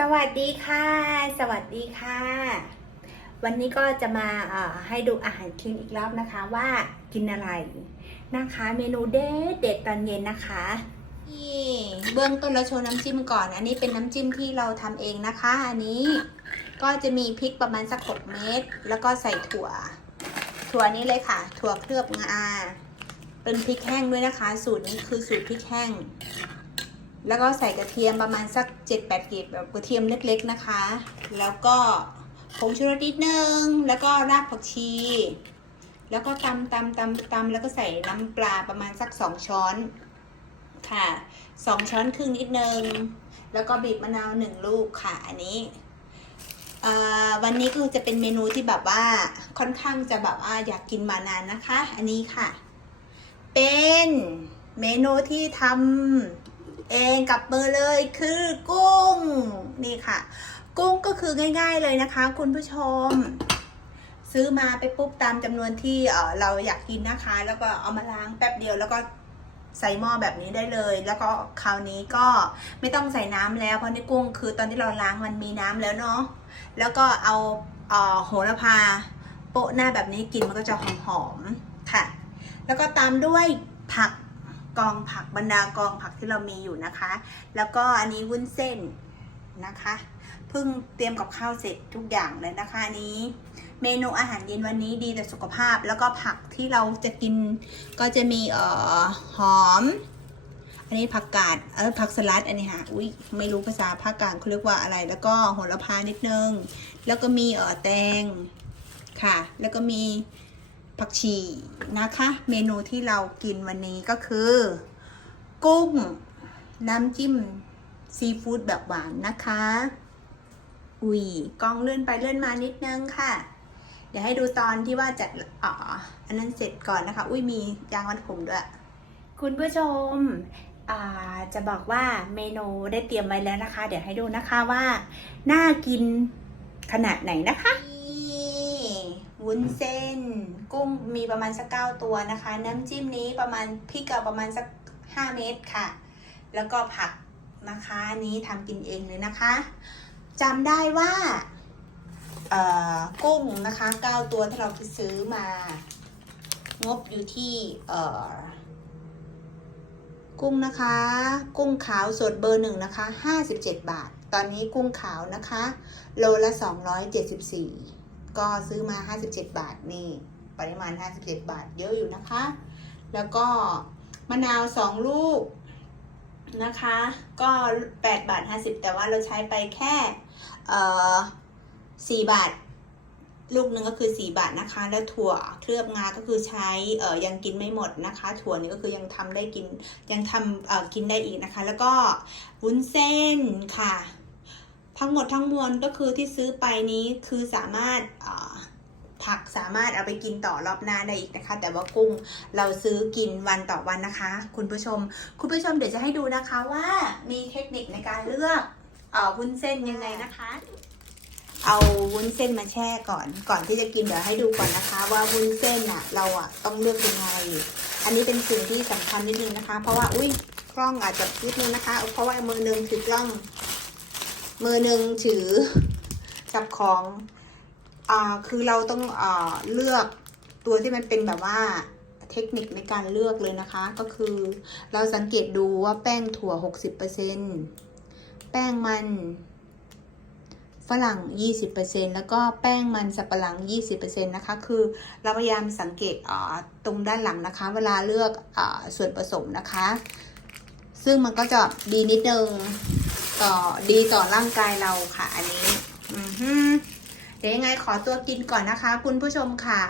สวัสดีค่ะ สวัสดีค่ะ วันนี้ก็จะมาให้ดูอาหารคลีนอีกรอบนะคะว่ากินอะไรนะคะ เมนูเด็ดเด็ดตอนเย็นนะคะนี่เบื้องต้นเราโชว์น้ำจิ้มก่อน อันนี้เป็นน้ำจิ้มที่เราทำเองนะคะ อันนี้ก็จะมีพริกประมาณสักหกเม็ดแล้วก็ใส่ถั่ว ถั่วนี้เลยค่ะ ถั่วเคลือบงาเป็นพริกแห้งด้วยนะคะ สูตรนี้คือสูตรพริกแห้ง แล้วก็ใส่กระเทียมประมาณสัก 7-8กลีบแบบกระเทียมเล็กๆนะคะ แล้วก็ผงชูรสนิดนึง แล้วก็รากผักชี แล้วก็ตำตำตำตำแล้วก็ใส่น้ำปลาประมาณสัก 2 ช้อนค่ะ2ช้อนครึ่งนิดนึง แล้วก็บีบมะนาวหนึ่งลูกค่ะ อันนี้ วันนี้คือจะเป็นเมนูที่แบบว่าค่อนข้างจะแบบว่าอยากกินมานานนะคะ อันนี้ค่ะ เป็นเมนูที่ทำ เองกับมือเลยคือกุ้งนี่ค่ะ กุ้งก็คือง่าย ๆเลยนะคะ คุณผู้ชม ซื้อมาไปปุ๊บตามจำนวนที่เราอยากกินนะคะ แล้วก็เอามาล้างแป๊บเดียวแล้วก็ใส่หม้อแบบนี้ได้เลย แล้วก็คราวนี้ก็ไม่ต้องใส่น้ำแล้วเพราะในกุ้งคือตอนที่เราล้างมันมีน้ำแล้วเนาะแล้วก็เอาโหระพาโปะหน้าแบบนี้กินมันก็จะหอมๆค่ะ แล้วก็ตามด้วยผัก กองผักบรรดากองผักที่เรามีอยู่นะคะ แล้วก็อันนี้วุ้นเส้นนะคะเพิ่งเตรียมกับข้าวเสร็จทุกอย่างเลยนะคะอันนี้ เมนูอาหารเย็นวันนี้ดีต่อสุขภาพ แล้วก็ผักที่เราจะกินก็จะมีเอ่อหอม อันนี้ผักกาดเออผักสลัดอันนี้ค่ะอุ้ยไม่รู้ภาษาภาคกลางเขาเรียกว่าอะไร แล้วก็โหระพานิดนึง แล้วก็มีเอ่อแตงค่ะ แล้วก็มี ผักชีนะคะ เมนูที่เรากินวันนี้ก็คือ กุ้ง น้ำจิ้มซีฟู้ดแบบหวานนะคะ อุ้ยกล้องเลื่อนไปเลื่อนมานิดนึงค่ะ เดี๋ยวให้ดูตอนที่ว่าจัดอ๋ออันนั้นเสร็จก่อนนะคะ อุ้ยมียางมัดผมด้วย คุณผู้ชมจะบอกว่าเมนูได้เตรียมไว้แล้วนะคะ เดี๋ยวให้ดูนะคะว่า น่ากินขนาดไหนนะคะ วุ้นเส้น กุ้งมีประมาณสักเก้าตัวนะคะ น้ำจิ้มนี้ประมาณพริกเอประมาณสักห้าเม็ดค่ะ แล้วก็ผักนะคะนี้ทำกินเองเลยนะคะจำได้ว่ากุ้งนะคะเก้าตัวที่เราไปซื้อมา งบอยู่ที่กุ้งนะคะ กุ้งขาวสดเบอร์หนึ่งนะคะ57บาท ตอนนี้กุ้งขาวนะคะ โลละ274 ก็ซื้อมา 57 บาทนี่ปริมาณ 57 บาทเยอะอยู่นะคะ แล้วก็มะนาว 2 ลูกนะคะ ก็ 8 บาท 50 แต่ว่าเราใช้ไปแค่เอ่อ4บาท ลูกหนึ่งก็คือ 4 บาทนะคะ แล้วถั่วเคลือบงาก็คือใช้เอ่อยังกินไม่หมดนะคะ ถั่วนี้ก็คือยังทำได้กินยังทำเอ่อกินได้อีกนะคะ แล้วก็วุ้นเส้นค่ะ ทั้งหมดทั้งมวลก็คือที่ซื้อไปนี้คือสามารถผักสามารถเอาไปกินต่อรอบหน้าได้อีกนะคะ แต่ว่ากุ้งเราซื้อกินวันต่อวันนะคะ คุณผู้ชม คุณผู้ชมเดี๋ยวจะให้ดูนะคะว่ามีเทคนิคในการเลือกเออวุ้นเส้นยังไงนะคะ เอาวุ้นเส้นมาแช่ก่อน ก่อนที่จะกินเดี๋ยวให้ดูก่อนนะคะ ว่าวุ้นเส้นอะเราอะต้องเลือกยังไง อันนี้เป็นสิ่งที่สำคัญนิดนึงนะคะ เพราะว่าอุ้ยกล้องอาจจะนิดนึงนะคะ เพราะว่ามือหนึ่งถือกล้อง มือหนึ่งถือจับของอ่าคือเราต้องอ่าเลือกตัวที่มันเป็นแบบว่าเทคนิคในการเลือกเลยนะคะ ก็คือเราสังเกตดูว่าแป้งถั่ว 60%แป้งมันฝรั่ง 20%แล้วก็แป้งมันสับปะหลัง 20%นะคะ คือเราพยายามสังเกตอ่าตรงด้านหลังนะคะ เวลาเลือกอส่วนผสมนะคะ ซึ่งมันก็จะดีนิดนึง ต่อดีต่อร่างกายเราค่ะอันนี้ อือฮึเดี๋ยวยังไงขอตัวกินก่อนนะคะ คุณผู้ชมค่ะ